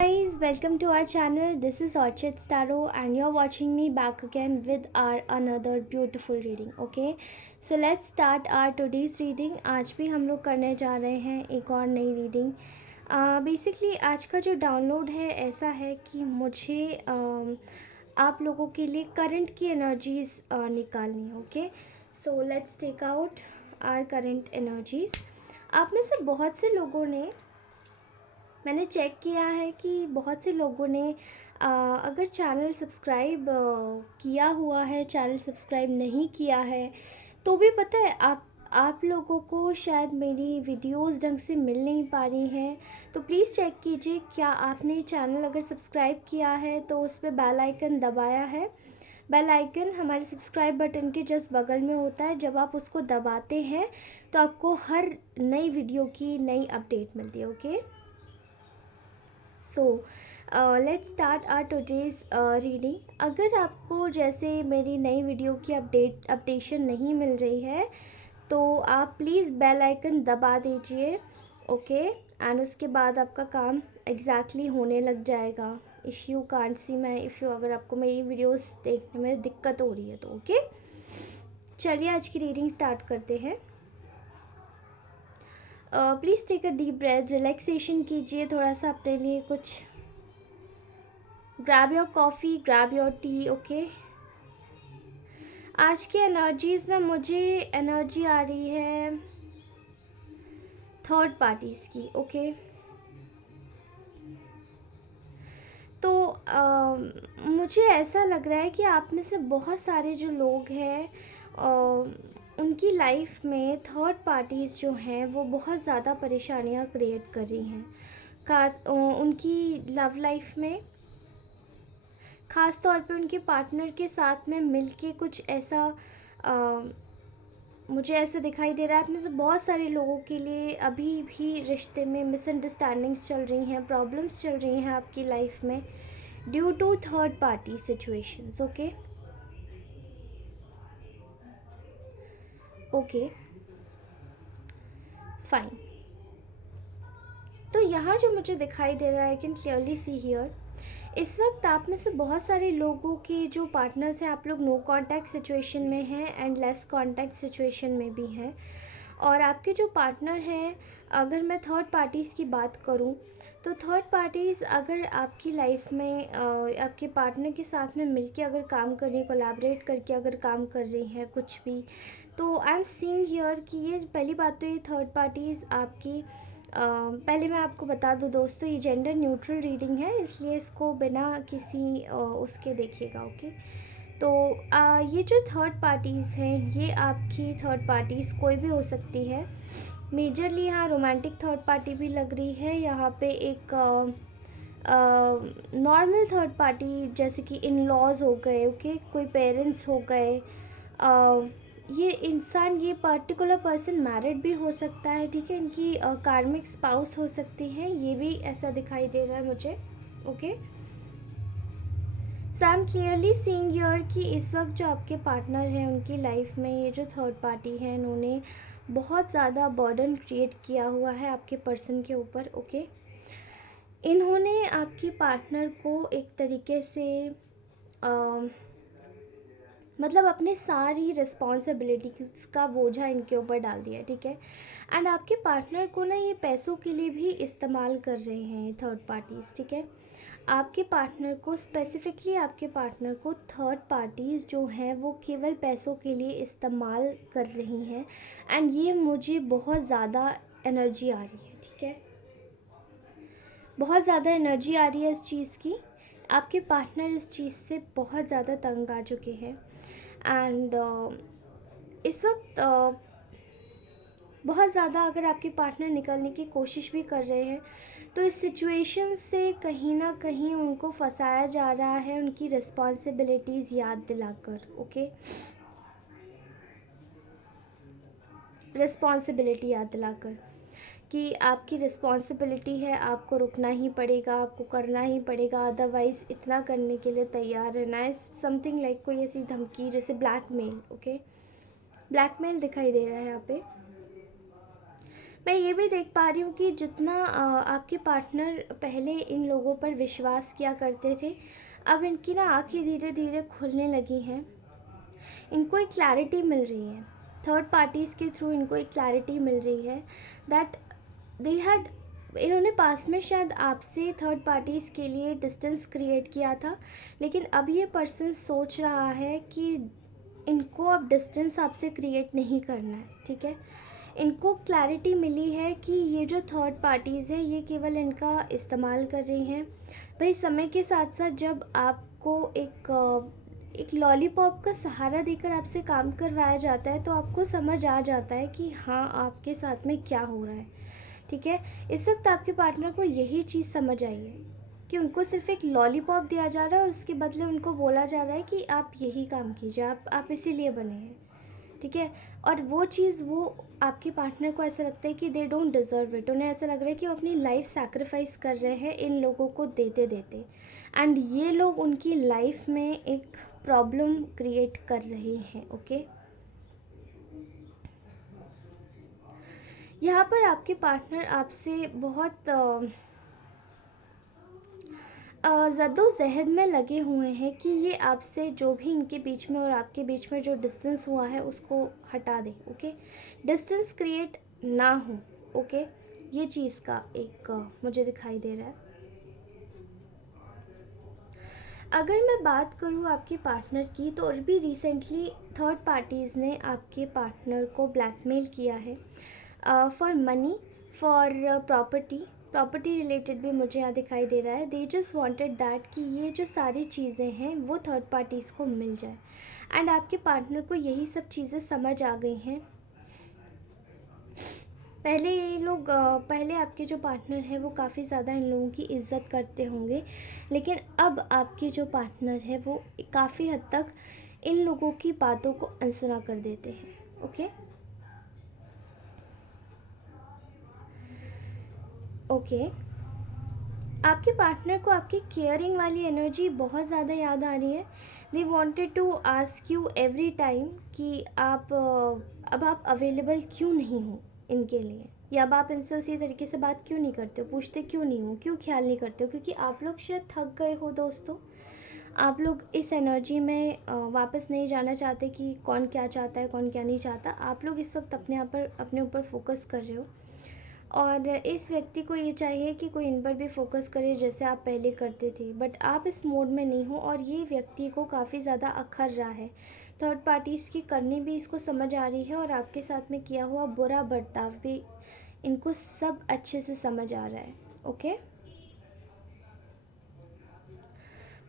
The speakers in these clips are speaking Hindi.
Guys, welcome to our channel. This is Orchid Starro and you're watching me back again with our another beautiful reading. Okay, so let's start our today's reading. आज भी हम लोग करने जा रहे हैं एक और नई रीडिंग. बेसिकली आज का जो डाउनलोड है ऐसा है कि मुझे आप लोगों के लिए करंट की एनर्जीज निकालनी है. Okay, so let's take out our current energies. आप में से बहुत से लोगों ने, मैंने चेक किया है कि बहुत से लोगों ने अगर चैनल सब्सक्राइब किया हुआ है, चैनल सब्सक्राइब नहीं किया है, तो भी पता है आप लोगों को शायद मेरी वीडियोस ढंग से मिल नहीं पा रही हैं. तो प्लीज़ चेक कीजिए क्या आपने चैनल अगर सब्सक्राइब किया है तो उस पर बेल आइकन दबाया है. बेल आइकन हमारे सब्सक्राइब बटन के जस्ट बगल में होता है. जब आप उसको दबाते हैं तो आपको हर नई वीडियो की नई अपडेट मिलती है. Okay, so let's start our today's reading. अगर आपको जैसे मेरी नई वीडियो की अपडेशन नहीं मिल रही है तो आप प्लीज़ बेल आइकन दबा दीजिए. ओके, एंड उसके बाद आपका काम एग्जैक्टली होने लग जाएगा. इफ़ यू कांट सी अगर आपको मेरी वीडियोस देखने में दिक्कत हो रही है तो ओके. चलिए आज की रीडिंग स्टार्ट करते हैं. Please take a deep breath, relaxation कीजिए थोड़ा सा अपने लिए. कुछ grab your coffee, grab your tea. Okay, आज के एनर्जीज़ में मुझे एनर्जी आ रही है थर्ड पार्टीज़ की. ओके, तो मुझे ऐसा लग रहा है कि आप में से बहुत सारे जो लोग हैं उनकी लाइफ में थर्ड पार्टीज़ जो हैं वो बहुत ज़्यादा परेशानियां क्रिएट कर रही हैं. खास उनकी लव लाइफ में, ख़ास तौर पे उनके पार्टनर के साथ में मिलके कुछ ऐसा मुझे ऐसा दिखाई दे रहा है. आप में से बहुत सारे लोगों के लिए अभी भी रिश्ते में मिसअंडरस्टैंडिंग्स चल रही हैं, प्रॉब्लम्स चल रही हैं आपकी लाइफ में due to third party situations. Okay okay, fine. तो यहाँ जो मुझे दिखाई दे रहा है, I can clearly see here, इस वक्त आप में से बहुत सारे लोगों के जो पार्टनर्स हैं, आप लोग नो कांटेक्ट सिचुएशन में हैं एंड लेस कांटेक्ट सिचुएशन में भी हैं. और आपके जो पार्टनर हैं, अगर मैं थर्ड पार्टीज़ की बात करूं तो थर्ड पार्टीज़ अगर आपकी लाइफ में आपके पार्टनर के साथ में मिलके अगर काम कर रही है, कोलैबोरेट करके अगर काम कर रही हैं कुछ भी, तो आई एम सीइंग हियर कि ये पहली बात तो ये थर्ड पार्टीज़ आपकी पहले मैं आपको बता दूं दोस्तों, ये जेंडर न्यूट्रल रीडिंग है इसलिए इसको बिना किसी उसके देखिएगा. ओके, तो ये जो थर्ड पार्टीज़ हैं ये आपकी थर्ड पार्टीज़ कोई भी हो सकती है. मेजरली यहाँ रोमांटिक थर्ड पार्टी भी लग रही है. यहाँ पे एक नॉर्मल थर्ड पार्टी जैसे कि इन लॉज हो गए. ओके, कोई पेरेंट्स हो गए. ये इंसान, ये पर्टिकुलर पर्सन मैरिड भी हो सकता है. ठीक है, इनकी कार्मिक स्पाउस हो सकती है, ये भी ऐसा दिखाई दे रहा है मुझे. Okay, so I am clearly seeing here कि इस वक्त जो आपके पार्टनर हैं उनकी लाइफ में ये जो थर्ड पार्टी है इन्होंने बहुत ज़्यादा बर्डन क्रिएट किया हुआ है आपके पर्सन के ऊपर. ओके, इन्होंने आपके पार्टनर को एक तरीके से मतलब अपने सारी रिस्पॉन्सिबिलिटीज़ का बोझा इनके ऊपर डाल दिया. ठीक है, एंड आपके पार्टनर को ना ये पैसों के लिए भी इस्तेमाल कर रहे हैं थर्ड पार्टीज़. ठीक है, आपके पार्टनर को स्पेसिफिकली, आपके पार्टनर को थर्ड पार्टीज़ जो हैं वो केवल पैसों के लिए इस्तेमाल कर रही हैं. एंड ये मुझे बहुत ज़्यादा एनर्जी आ रही है. ठीक है, बहुत ज़्यादा एनर्जी आ रही है इस चीज़ की. आपके पार्टनर इस चीज़ से बहुत ज़्यादा तंग आ चुके हैं. एंड इस वक्त बहुत ज़्यादा अगर आपके पार्टनर निकलने की कोशिश भी कर रहे हैं तो इस सिचुएशन से कहीं ना कहीं उनको फंसाया जा रहा है उनकी रिस्पॉन्सिबिलिटीज़ याद दिलाकर. ओके, रिस्पॉन्सिबिलिटी याद दिलाकर कि आपकी रिस्पॉन्सिबिलिटी है, आपको रुकना ही पड़ेगा, आपको करना ही पड़ेगा, अदरवाइज़ इतना करने के लिए तैयार रहना है. समथिंग लाइक कोई ऐसी धमकी जैसे ब्लैकमेल. ओके, ब्लैकमेल दिखाई दे रहा है यहाँ पे. मैं ये भी देख पा रही हूँ कि जितना आपके पार्टनर पहले इन लोगों पर विश्वास किया करते थे, अब इनकी ना आँखें धीरे धीरे खुलने लगी हैं। इनको एक क्लैरिटी मिल रही है, थर्ड पार्टीज़ के थ्रू इनको एक क्लैरिटी मिल रही है दैट दे हैड, इन्होंने पास में शायद आपसे थर्ड पार्टीज़ के लिए डिस्टेंस क्रिएट किया था, लेकिन अब ये पर्सन सोच रहा है कि इनको अब डिस्टेंस आपसे क्रिएट नहीं करना है, ठीक है। इनको क्लैरिटी मिली है कि ये जो थर्ड पार्टीज़ है ये केवल इनका इस्तेमाल कर रही हैं। भाई समय के साथ साथ जब आपको एक लॉलीपॉप का सहारा देकर आपसे काम करवाया जाता है तो आपको समझ आ जाता है कि हाँ आपके साथ में क्या हो रहा है, ठीक है। इस वक्त आपके पार्टनर को यही चीज़ समझ आई है कि उनको सिर्फ एक लॉलीपॉप दिया जा रहा है और उसके बदले उनको बोला जा रहा है कि आप यही काम कीजिए, आप इसीलिए बने हैं, ठीक है। और वो चीज़, वो आपके पार्टनर को ऐसा लगता है कि दे डोंट डिज़र्व इट, उन्हें ऐसा लग रहा है कि वो अपनी लाइफ सैक्रिफाइस कर रहे हैं इन लोगों को देते देते, एंड ये लोग उनकी लाइफ में एक प्रॉब्लम क्रिएट कर रहे हैं, ओके। यहाँ पर आपके पार्टनर आपसे बहुत जद्दोजहद में लगे हुए हैं कि ये आपसे जो भी इनके बीच में और आपके बीच में जो डिस्टेंस हुआ है उसको हटा दें, ओके। डिस्टेंस क्रिएट ना हो, ओके। ये चीज़ का एक मुझे दिखाई दे रहा है। अगर मैं बात करूँ आपके पार्टनर की, तो और भी रिसेंटली थर्ड पार्टीज़ ने आपके पार्टनर को ब्लैकमेल किया है for money, for property related भी मुझे यहाँ दिखाई दे रहा है। दे जस्ट वांटेड दैट कि ये जो सारी चीज़ें हैं वो थर्ड पार्टीज़ को मिल जाए, एंड आपके पार्टनर को यही सब चीज़ें समझ आ गई हैं। पहले ये लोग पहले आपके जो पार्टनर है वो काफ़ी ज़्यादा इन लोगों की इज़्ज़त करते होंगे, लेकिन अब आपके जो पार्टनर है वो काफ़ी हद तक इन लोगों की बातों को अनसुना कर देते हैं, ओके। ओके, आपके पार्टनर को आपकी केयरिंग वाली एनर्जी बहुत ज़्यादा याद आ रही है। They wanted to ask you every time कि आप अब आप अवेलेबल क्यों नहीं हो इनके लिए, या अब आप इनसे उसी तरीके से बात क्यों नहीं करते हो, पूछते क्यों नहीं हो, क्यों ख्याल नहीं करते हो, क्योंकि आप लोग शायद थक गए हो दोस्तों। आप लोग इस एनर्जी में वापस नहीं जाना चाहते कि कौन क्या चाहता है कौन क्या नहीं चाहता। आप लोग इस वक्त अपने ऊपर फोकस कर रहे हो, और इस व्यक्ति को ये चाहिए कि कोई इन पर भी फोकस करे जैसे आप पहले करते थे, बट आप इस मोड में नहीं हो, और ये व्यक्ति को काफ़ी ज़्यादा अखर रहा है। थर्ड पार्टीज़ की करनी भी इसको समझ आ रही है, और आपके साथ में किया हुआ बुरा बर्ताव भी इनको सब अच्छे से समझ आ रहा है, ओके।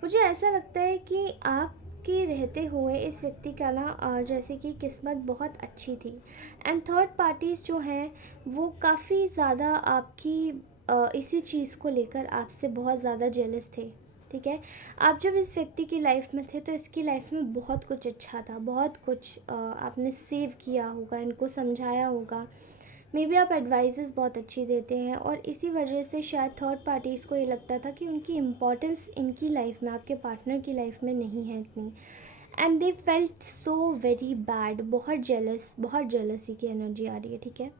मुझे ऐसा लगता है कि आपके रहते हुए इस व्यक्ति का ना जैसे कि किस्मत बहुत अच्छी थी, एंड थर्ड पार्टीज़ जो हैं वो काफ़ी ज़्यादा आपकी इसी चीज़ को लेकर आपसे बहुत ज़्यादा जेलस थे, ठीक है। आप जब इस व्यक्ति की लाइफ में थे तो इसकी लाइफ में बहुत कुछ अच्छा था, बहुत कुछ आपने सेव किया होगा, इनको समझाया होगा, मे बी आप एडवाइसेस बहुत अच्छी देते हैं, और इसी वजह से शायद थर्ड पार्टीज़ को ये लगता था कि उनकी इम्पोर्टेंस इनकी लाइफ में, आपके पार्टनर की लाइफ में नहीं है इतनी, and they felt so very bad. बहुत जेलसी की एनर्जी आ रही है, ठीक है।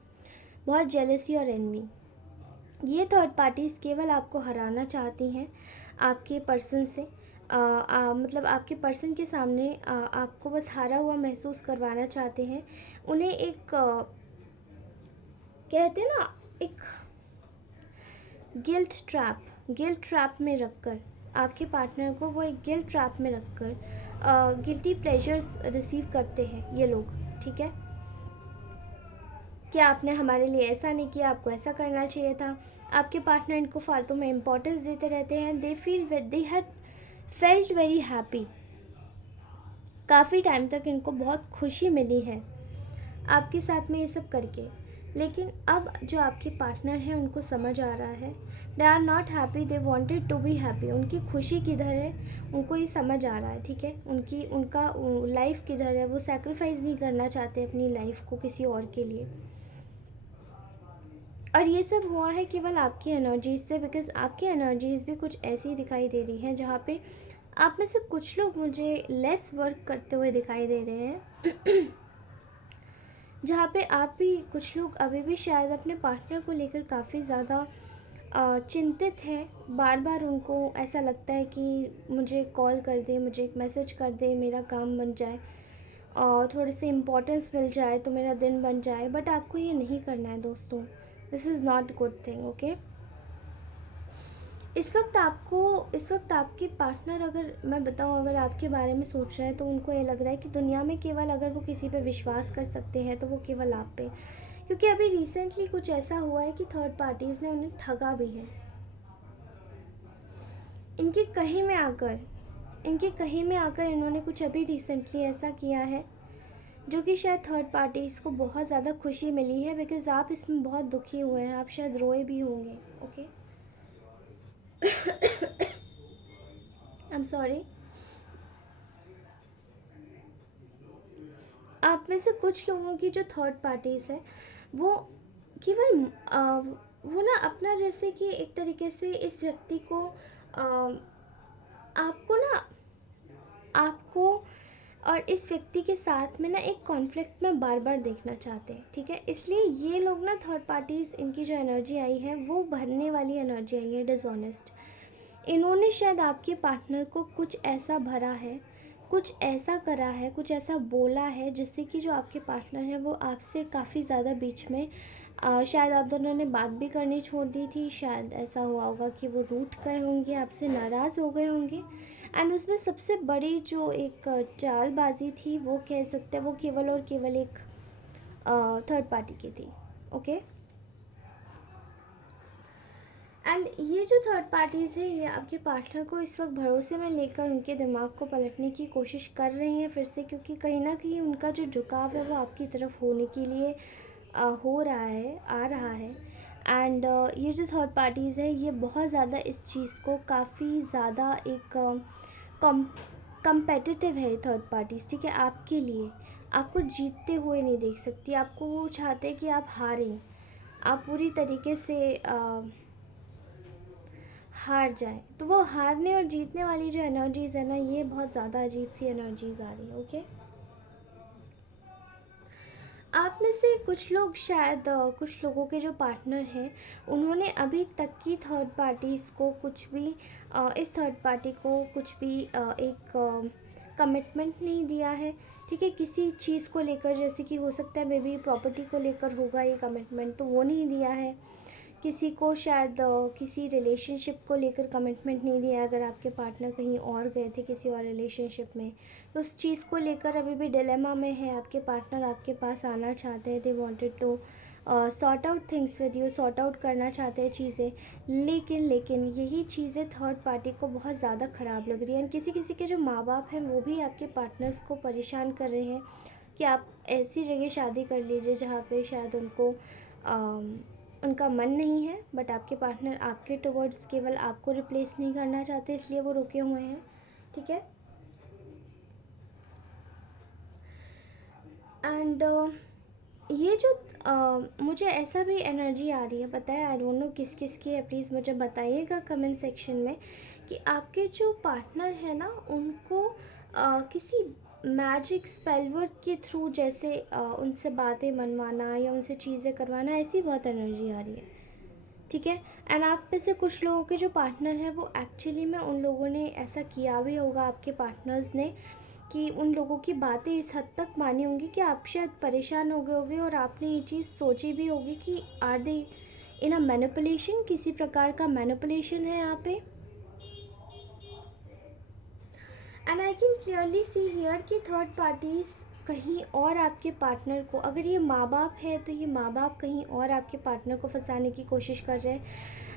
बहुत जेलसी और एनवी। ये थर्ड पार्टीज़ केवल आपको हराना चाहती हैं आपके पर्सन से, मतलब आपके पर्सन के सामने आपको बस हारा हुआ महसूस करवाना चाहते हैं। उन्हें एक कहते हैं ना, एक गिल्ट ट्रैप में रखकर, आपके पार्टनर को वो एक गिल्ट ट्रैप में रखकर गिल्टी प्लेजर्स रिसीव करते हैं ये लोग, ठीक है। क्या आपने हमारे लिए ऐसा नहीं किया, आपको ऐसा करना चाहिए था। आपके पार्टनर इनको फालतू में इम्पोर्टेंस देते रहते हैं। They had felt very happy, काफ़ी टाइम तक इनको बहुत खुशी मिली है आपके साथ में ये सब करके, लेकिन अब जो आपके पार्टनर हैं उनको समझ आ रहा है they are not happy, they wanted to be happy. उनकी खुशी किधर है उनको ये समझ आ रहा है, ठीक है। उनका लाइफ किधर है, वो सैक्रिफाइस नहीं करना चाहते अपनी लाइफ को किसी और के लिए, और ये सब हुआ है केवल आपकी एनर्जीज से, बिकॉज आपकी एनर्जीज भी कुछ ऐसी दिखाई दे रही हैं जहाँ पे आप में से कुछ लोग मुझे लेस वर्क करते हुए दिखाई दे रहे हैं जहाँ पे आप भी, कुछ लोग अभी भी शायद अपने पार्टनर को लेकर काफ़ी ज़्यादा चिंतित हैं। बार बार उनको ऐसा लगता है कि मुझे कॉल कर दे, मुझे एक मैसेज कर दे, मेरा काम बन जाए और थोड़ी सी इम्पोर्टेंस मिल जाए तो मेरा दिन बन जाए। बट आपको ये नहीं करना है दोस्तों, this is not good thing, okay. इस वक्त आपके पार्टनर, अगर मैं बताऊं, अगर आपके बारे में सोच रहे हैं तो उनको ये लग रहा है कि दुनिया में केवल अगर वो किसी पे विश्वास कर सकते हैं तो वो केवल आप पे। क्योंकि अभी रिसेंटली कुछ ऐसा हुआ है कि थर्ड पार्टीज़ ने उन्हें ठगा भी है। इनके कहे में आकर इन्होंने कुछ अभी रिसेंटली ऐसा किया है जो कि शायद थर्ड पार्टीज़ को बहुत ज़्यादा खुशी मिली है, बिकॉज़ आप इसमें बहुत दुखी हुए हैं, आप शायद रोए भी होंगे, ओके। I am sorry. आप में से कुछ लोगों की जो थर्ड पार्टीज़ है वो केवल वो ना अपना, जैसे कि एक तरीके से इस व्यक्ति को आपको ना आपको और इस व्यक्ति के साथ में ना एक कॉन्फ्लिक्ट में बार बार देखना चाहते हैं, ठीक है। इसलिए ये लोग ना, थर्ड पार्टीज़, इनकी जो एनर्जी आई है वो भरने वाली एनर्जी आई है, डिसऑनेस्ट। इन्होंने शायद आपके पार्टनर को कुछ ऐसा भरा है, कुछ ऐसा करा है, कुछ ऐसा बोला है जिससे कि जो आपके पार्टनर है वो आपसे काफ़ी ज़्यादा बीच में शायद आप दोनों ने बात भी करनी छोड़ दी थी। शायद ऐसा हुआ होगा कि वो रूठ गए होंगे, आपसे नाराज़ हो गए होंगे। एंड उसमें सबसे बड़ी जो एक चालबाजी थी, वो कह सकते हैं, वो केवल और केवल एक थर्ड पार्टी की थी, ओके। एंड ये जो थर्ड पार्टीज़ है, ये आपके पार्टनर को इस वक्त भरोसे में लेकर उनके दिमाग को पलटने की कोशिश कर रही हैं फिर से, क्योंकि कहीं ना कहीं उनका जो झुकाव है वो आपकी तरफ होने के लिए हो रहा है, आ रहा है। एंड ये जो थर्ड पार्टीज़ है ये बहुत ज़्यादा इस चीज़ को काफ़ी ज़्यादा एक कम्पेटिटिव है थर्ड पार्टीज़, ठीक है। आपके लिए आपको जीतते हुए नहीं देख सकती, आपको वो चाहते हैं कि आप हारें, आप पूरी तरीके से हार जाए। तो वो हारने और जीतने वाली जो एनर्जीज़ है ना, ये बहुत ज़्यादा अजीब सी एनर्जीज़ आ रही है, ओके। आप में से कुछ लोग शायद कुछ लोगों के जो पार्टनर हैं उन्होंने अभी तक की थर्ड पार्टीज़ को कुछ भी इस थर्ड पार्टी को कुछ भी एक कमिटमेंट नहीं दिया है, ठीक है। किसी चीज़ को लेकर, जैसे कि हो सकता है मे बी प्रॉपर्टी को लेकर होगा ये कमिटमेंट, तो वो नहीं दिया है। किसी को शायद किसी रिलेशनशिप को लेकर कमिटमेंट नहीं दिया। अगर आपके पार्टनर कहीं और गए थे किसी और रिलेशनशिप में, तो उस चीज़ को लेकर अभी भी डिलेमा में है। आपके पार्टनर आपके पास आना चाहते हैं, they wanted to sort out things with you, sort out करना चाहते हैं चीज़ें, लेकिन यही चीज़ें थर्ड पार्टी को बहुत ज़्यादा ख़राब लग रही है। एंड किसी किसी के जो माँ बाप हैं वो भी आपके पार्टनर्स को परेशान कर रहे हैं कि आप ऐसी जगह शादी कर लीजिए जहाँ पे शायद उनको उनका मन नहीं है, बट आपके पार्टनर आपके टुवर्ड्स केवल आपको रिप्लेस नहीं करना चाहते, इसलिए वो रुके हुए हैं, ठीक है। एंड ये जो मुझे ऐसा भी एनर्जी आ रही है, पता है, आई डोंट नो किस किस की है, प्लीज़ मुझे बताइएगा कमेंट सेक्शन में, कि आपके जो पार्टनर है ना उनको किसी मैजिक स्पेल वर्क के थ्रू, जैसे उनसे बातें मनवाना या उनसे चीज़ें करवाना, ऐसी बहुत एनर्जी आ रही है, ठीक है। एंड आप में से कुछ लोगों के जो पार्टनर हैं वो एक्चुअली में उन लोगों ने ऐसा किया भी होगा, आपके पार्टनर्स ने, कि उन लोगों की बातें इस हद तक मानी होंगी कि आप शायद परेशान हो गए होंगे और आपने ये चीज़ सोची भी होगी कि are they in a manipulation, किसी प्रकार का मैनिपुलेशन है यहाँ पे। And I can clearly see here कि थर्ड पार्टीज़ कहीं और आपके पार्टनर को, अगर ये माँ बाप है तो ये माँ बाप कहीं और आपके पार्टनर को फंसाने की कोशिश कर रहे हैं।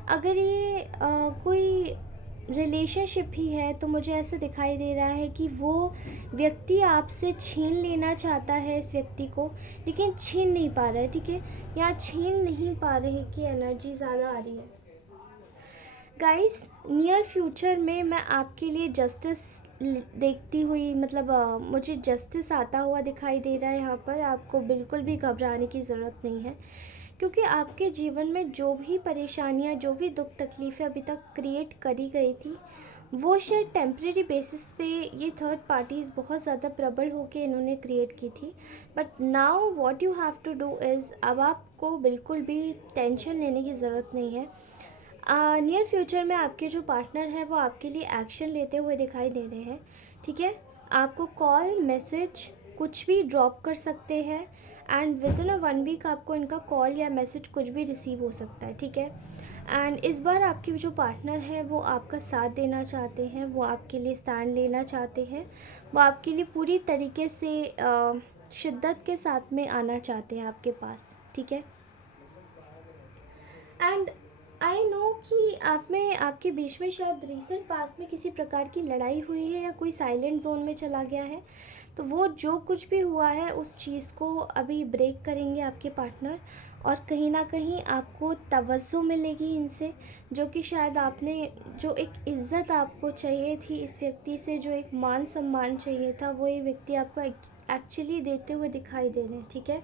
अगर ये कोई रिलेशनशिप ही है तो मुझे ऐसा दिखाई दे रहा है कि वो व्यक्ति आपसे छीन लेना चाहता है इस व्यक्ति को, लेकिन छीन नहीं पा रहा है, ठीक है। यहाँ छीन नहीं पा रहे की एनर्जी ज़्यादा आ रही है। गाइस, नियर फ्यूचर में मैं आपके लिए जस्टिस देखती हुई, मतलब मुझे जस्टिस आता हुआ दिखाई दे रहा है यहाँ पर। आपको बिल्कुल भी घबराने की ज़रूरत नहीं है, क्योंकि आपके जीवन में जो भी परेशानियाँ, जो भी दुख तकलीफ़ें अभी तक क्रिएट करी गई थी, वो शायद टेम्प्रेरी बेसिस पे ये थर्ड पार्टीज़ बहुत ज़्यादा प्रबल होकर इन्होंने क्रिएट की थी। But now what you have to do is, अब आपको बिल्कुल भी टेंशन लेने की ज़रूरत नहीं है। नियर फ्यूचर में आपके जो पार्टनर है वो आपके लिए एक्शन लेते हुए दिखाई दे रहे हैं, ठीक है। आपको कॉल, मैसेज कुछ भी ड्रॉप कर सकते हैं एंड विद इन 1 वीक आपको इनका कॉल या मैसेज कुछ भी रिसीव हो सकता है, ठीक है। एंड इस बार आपके जो पार्टनर है वो आपका साथ देना चाहते हैं, वो आपके लिए स्टैंड लेना चाहते हैं, वो आपके लिए पूरी तरीके से शिद्दत के साथ में आना चाहते हैं आपके पास, ठीक है। एंड आई नो कि आप में, आपके बीच में शायद रिसेंट पास में किसी प्रकार की लड़ाई हुई है या कोई साइलेंट जोन में चला गया है, तो वो जो कुछ भी हुआ है उस चीज़ को अभी ब्रेक करेंगे आपके पार्टनर, और कहीं ना कहीं आपको तवज्जो मिलेगी इनसे, जो कि शायद आपने, जो एक इज़्ज़त आपको चाहिए थी इस व्यक्ति से, जो एक मान सम्मान चाहिए था, वो ये व्यक्ति आपको एक्चुअली देते हुए दिखाई दे रहे हैं, ठीक है।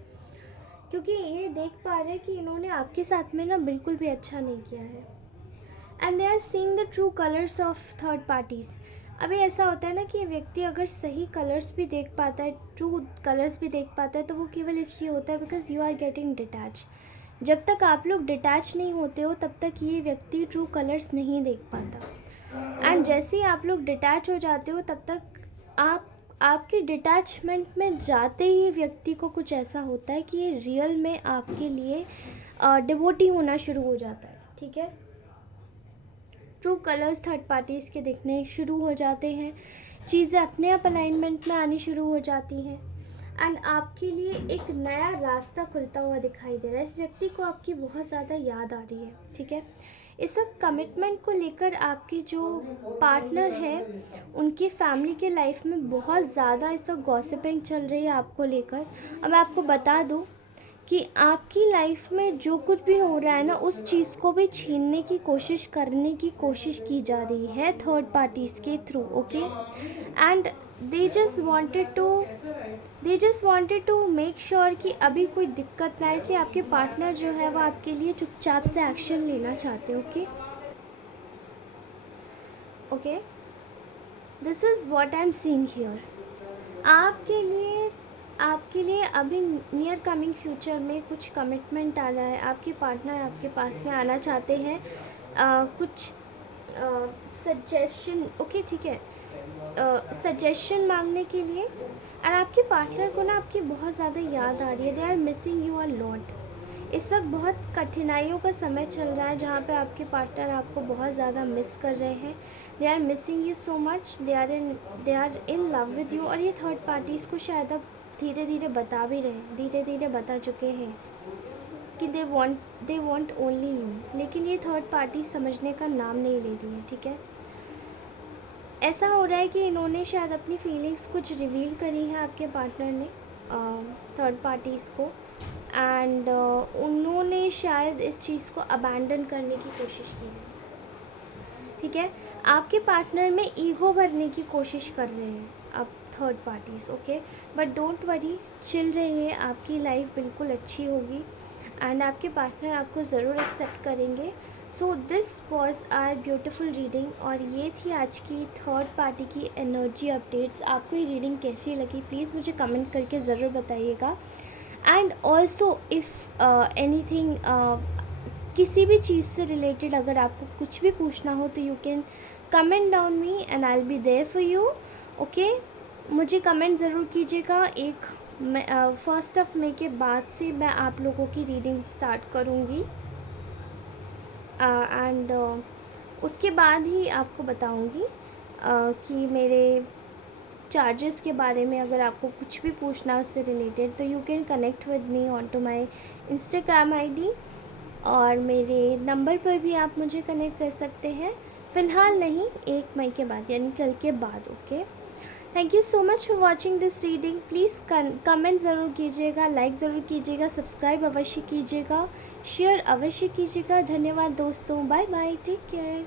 क्योंकि ये देख पा रहे हैं कि इन्होंने आपके साथ में ना बिल्कुल भी अच्छा नहीं किया है, and they are seeing the true colours of third parties. अभी ऐसा होता है ना कि व्यक्ति अगर सही कलर्स भी देख पाता है, ट्रू कलर्स भी देख पाता है, तो वो केवल इसलिए होता है because you are getting detach. जब तक आप लोग डिटैच नहीं होते हो तब तक ये व्यक्ति ट्रू कलर्स नहीं देख पाता, एंड जैसे ही आप लोग डिटैच हो जाते हो तब तक आपके डिटैचमेंट में जाते ही व्यक्ति को कुछ ऐसा होता है कि ये रियल में आपके लिए डिवोटी होना शुरू हो जाता है, ठीक है। ट्रू कलर्स थर्ड पार्टीज़ के दिखने शुरू हो जाते हैं, चीज़ें अपने आप अलाइनमेंट में आनी शुरू हो जाती हैं, एंड आपके लिए एक नया रास्ता खुलता हुआ दिखाई दे रहा है। इस व्यक्ति को आपकी बहुत ज़्यादा याद आ रही है, ठीक है। इस वक्त कमिटमेंट को लेकर आपकी जो पार्टनर है उनकी फैमिली के लाइफ में बहुत ज़्यादा इस वक्त गॉसिपिंग चल रही है आपको लेकर। अब मैं आपको बता दूं कि आपकी लाइफ में जो कुछ भी हो रहा है ना, उस चीज़ को भी छीनने की कोशिश करने की कोशिश की जा रही है थर्ड पार्टीज़ के through, okay. And they just wanted to make sure कि अभी कोई दिक्कत ना आए, इसलिए आपके पार्टनर जो है वो आपके लिए चुपचाप से एक्शन लेना चाहते हैं, okay. This is what I am seeing here. आपके लिए अभी नियर कमिंग फ्यूचर में कुछ कमिटमेंट आ रहा है, आपके पार्टनर आपके पास में आना चाहते हैं कुछ सजेशन, ओके, ठीक है, सजेशन मांगने के लिए। और आपके पार्टनर को ना आपकी बहुत ज़्यादा याद आ रही है, they are missing you a lot. इस वक्त बहुत कठिनाइयों का समय चल रहा है जहाँ पे आपके पार्टनर आपको बहुत ज़्यादा मिस कर रहे हैं, they are missing you so much, they are in love with you. और ये थर्ड पार्टीज़ को शायद अब धीरे धीरे बता भी रहे हैं, धीरे धीरे बता चुके हैं कि दे वॉन्ट ओनली यू, लेकिन ये थर्ड पार्टी समझने का नाम नहीं ले रही है, ठीक है। ऐसा हो रहा है कि इन्होंने शायद अपनी फीलिंग्स कुछ रिवील करी है आपके पार्टनर ने थर्ड पार्टीज़ को, एंड उन्होंने शायद इस चीज़ को अबैंडन करने की कोशिश की है, ठीक है। आपके पार्टनर में ईगो भरने की कोशिश कर रहे हैं अब third parties, okay. But don't worry, chill रहिए, आपकी लाइफ बिल्कुल अच्छी होगी एंड आपके पार्टनर आपको ज़रूर एक्सेप्ट करेंगे। So this was our beautiful reading, और ये थी आज की थर्ड पार्टी की एनर्जी अपडेट्स। आपको ये रीडिंग कैसी लगी प्लीज़ मुझे कमेंट करके ज़रूर बताइएगा। एंड ऑल्सो इफ़ एनीथिंग, किसी भी चीज़ से रिलेटेड अगर आपको कुछ भी पूछना हो तो you can comment down me and I will be there for you, okay. मुझे कमेंट ज़रूर कीजिएगा। 1 मई के बाद से मैं आप लोगों की रीडिंग स्टार्ट करूँगी, एंड उसके बाद ही आपको बताऊँगी कि मेरे चार्जेस के बारे में। अगर आपको कुछ भी पूछना है उससे रिलेटेड तो you can connect with me on to my Instagram ID, और मेरे नंबर पर भी आप मुझे कनेक्ट कर सकते हैं। फ़िलहाल नहीं, 1 मई के बाद यानी कल के बाद, okay. Thank you so much for watching this reading. Please comment ज़रूर कीजिएगा, लाइक ज़रूर कीजिएगा, सब्सक्राइब अवश्य कीजिएगा, शेयर अवश्य कीजिएगा। धन्यवाद दोस्तों, बाय बाय, टेक केयर।